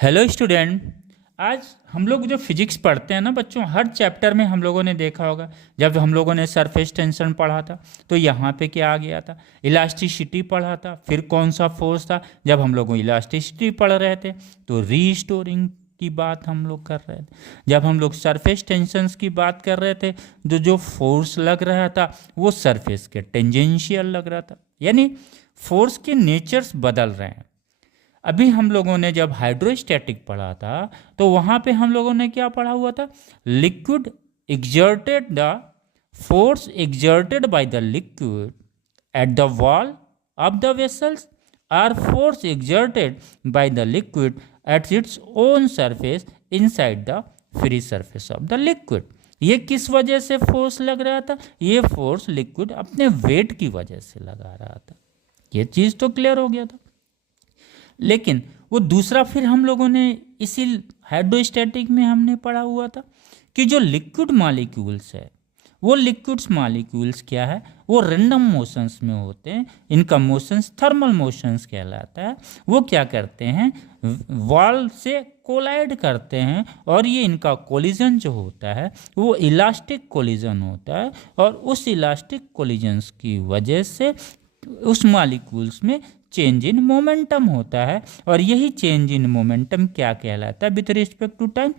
Hello student. आज हम लोग जो फिजिक्स पढ़ते हैं ना बच्चों, हर चैप्टर में हम लोगों ने देखा होगा। जब हम लोगों ने सरफेस टेंशन पढ़ा था तो यहाँ पे क्या आ गया था, इलास्टिसिटी पढ़ा था। फिर कौन सा फोर्स था, जब हम लोग इलास्टिसिटी पढ़ रहे थे तो रीस्टोरिंग की बात हम लोग कर रहे थे। जब हम लोग सरफेस टेंशंस की बात कर रहे थे तो जो फोर्स लग रहा था वो सरफेस के टेंजेंशियल लग रहा था, यानी फोर्स के नेचर्स बदल रहे हैं। अभी हम लोगों ने जब हाइड्रोस्टैटिक पढ़ा था तो वहाँ पे हम लोगों ने क्या पढ़ा हुआ था, liquid exerted the force exerted by the liquid at the wall of the vessels or force exerted by the liquid at its own surface inside the free surface of the liquid। ये किस वजह से force लग रहा था, ये force liquid अपने wait की वजह से लगा रहा था। ये चीज़ तो क्लियर हो गया था। लेकिन वो दूसरा फिर हम लोगों ने इसी हाइड्रोस्टैटिक में हमने पढ़ा हुआ था कि जो लिक्विड मॉलिक्यूल्स है, वो लिक्विड्स मॉलिक्यूल्स क्या है, वो रैंडम मोशंस में होते हैं। इनका मोशंस थर्मल मोशंस कहलाता है। वो क्या करते हैं, वॉल से कोलाइड करते हैं और ये इनका कोलिजन जो होता है वो इलास्टिक कोलिजन होता है। और उस इलास्टिक कोलिजन्स की वजह से उस मॉलिक्यूल्स में चेंज इन मोमेंटम होता है। और यही चेंज इन मोमेंटम क्या कहलाता है, with respect to time,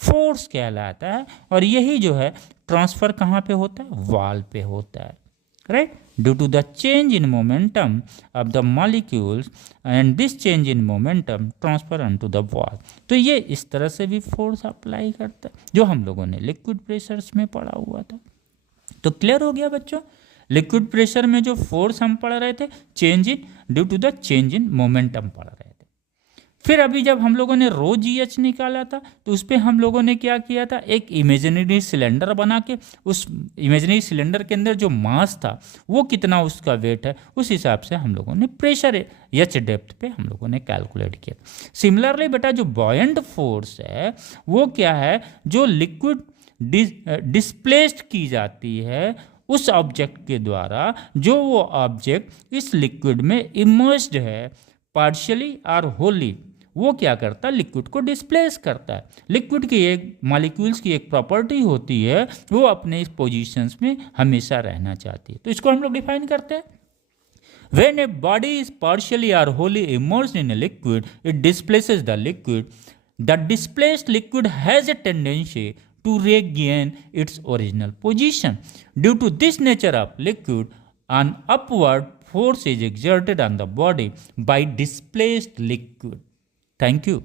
force कहलाता है। और यही जो है ट्रांसफर कहाँ पे होता है, वॉल पे होता है, right. Due to the change in momentum of the molecules and this change in momentum transfer on the wall. तो ये इस तरह से भी फोर्स अप्लाई करता है, जो हम लोगों ने लिक्विड प्रेशर्स में पढ़ा हुआ था। तो क्लियर हो गया बच्चों, लिक्विड प्रेशर में जो फोर्स हम पढ़ रहे थे, change in due to the change in momentum पढ़ रहे थे। फिर अभी जब हम लोगों ने रो जी एच निकाला था तो उस पर हम लोगों ने क्या किया था, एक इमेजिनरी सिलेंडर बना के उस इमेजिनरी सिलेंडर के अंदर जो मास था वो कितना उसका वेट है, उस हिसाब से हम लोगों ने प्रेशर एच डेप्थ पे हम लोगों ने कैलकुलेट किया। सिमिलरली बेटा जो बॉयंट फोर्स है वो क्या है, जो लिक्विड डिस्प्लेस्ड की जाती है उस ऑब्जेक्ट के द्वारा, जो वो ऑब्जेक्ट इस लिक्विड में इमर्स्ड है पार्शियली और होली, वो क्या करता है, लिक्विड को डिस्प्लेस करता है। लिक्विड की एक मॉलिक्यूल्स की एक प्रॉपर्टी होती है, वो अपने इस पोजीशंस में हमेशा रहना चाहती है। तो इसको हम लोग डिफाइन करते हैं, when a body is partially or wholly immersed in a liquid, it displaces the liquid. The displaced liquid has a tendency to regain its original position. Due to this nature of liquid, an upward force is exerted on the body by displaced liquid. Thank you.